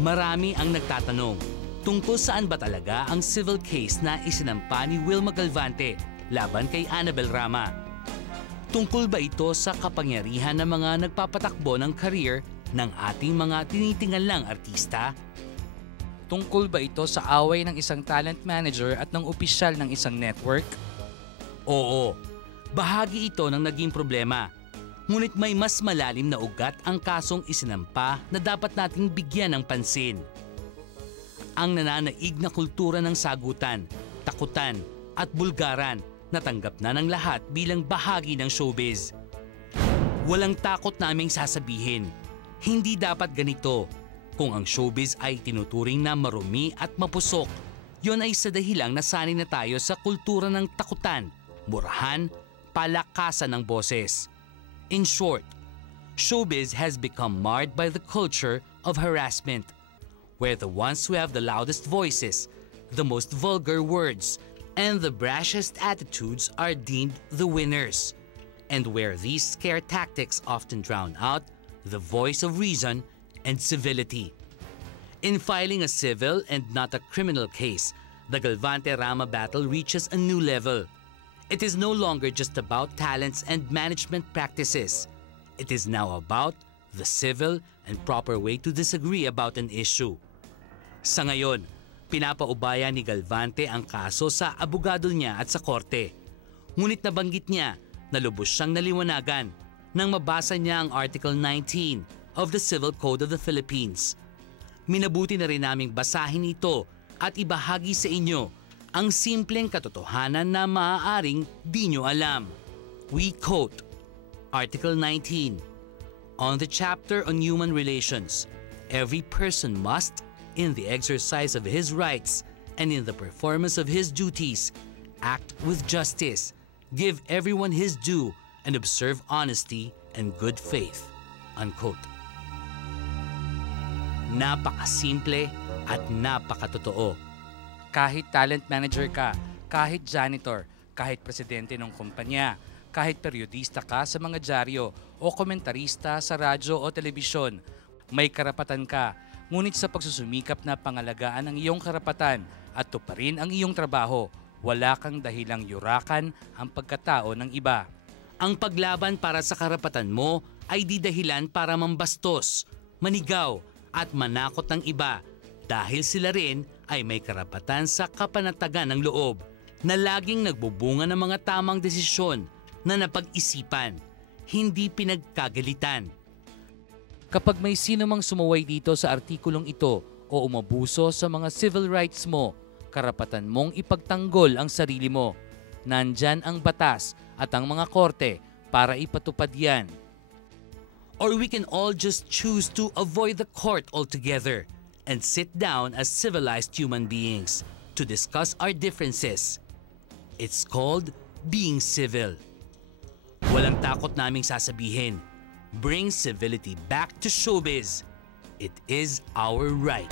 Marami ang nagtatanong, tungkol saan ba talaga ang civil case na isinampa ni Wilma Galvante laban kay Annabel Rama? Tungkol ba ito sa kapangyarihan ng mga nagpapatakbo ng career ng ating mga tinitingalang artista? Tungkol ba ito sa away ng isang talent manager at ng opisyal ng isang network? Oo, bahagi ito ng naging problema. Ngunit may mas malalim na ugat ang kasong isinampa na dapat nating bigyan ng pansin. Ang nananaig na kultura ng sagutan, takutan at bulgaran natanggap na ng lahat bilang bahagi ng showbiz. Walang takot naming sasabihin, hindi dapat ganito. Kung ang showbiz ay tinuturing na marumi at mapusok, yon ay sa dahilang nasanay na tayo sa kultura ng takutan, murahan, palakasan ng boses. In short, showbiz has become marred by the culture of harassment, where the ones who have the loudest voices, the most vulgar words, and the brashest attitudes are deemed the winners, and where these scare tactics often drown out the voice of reason and civility. In filing a civil and not a criminal case, the Galvante-Rama battle reaches a new level. It is no longer just about talents and management practices. It is now about the civil and proper way to disagree about an issue. Sa ngayon, pinapaubaya ni Galvante ang kaso sa abogado niya at sa korte. Ngunit nabanggit niya na lubos siyang naliwanagan nang mabasa niya ang Article 19 of the Civil Code of the Philippines. Minabuti na rin naming basahin ito at ibahagi sa inyo ang simpleng katotohanan na maaaring di nyo alam. We quote Article 19. On the chapter on human relations, every person must, in the exercise of his rights and in the performance of his duties, act with justice, give everyone his due, and observe honesty and good faith. Unquote. Napakasimple at napakatotoo. Kahit talent manager ka, kahit janitor, kahit presidente ng kumpanya, kahit periodista ka sa mga dyaryo o komentarista sa radyo o telebisyon, may karapatan ka, ngunit sa pagsusumikap na pangalagaan ang iyong karapatan at tuparin ang iyong trabaho, wala kang dahilang yurakan ang pagkatao ng iba. Ang paglaban para sa karapatan mo ay di dahilan para mambastos, manigaw at manakot ng iba dahil sila rin ay may karapatan sa kapanatagan ng loob na laging nagbubunga ng mga tamang desisyon na napag-isipan, hindi pinagkagalitan. Kapag may sino mang sumuway dito sa artikulong ito o umabuso sa mga civil rights mo, karapatan mong ipagtanggol ang sarili mo. Nandyan ang batas at ang mga korte para ipatupad yan. Or we can all just choose to avoid the court altogether and sit down as civilized human beings to discuss our differences. It's called being civil. Walang takot naming sasabihin, bring civility back to showbiz. It is our right.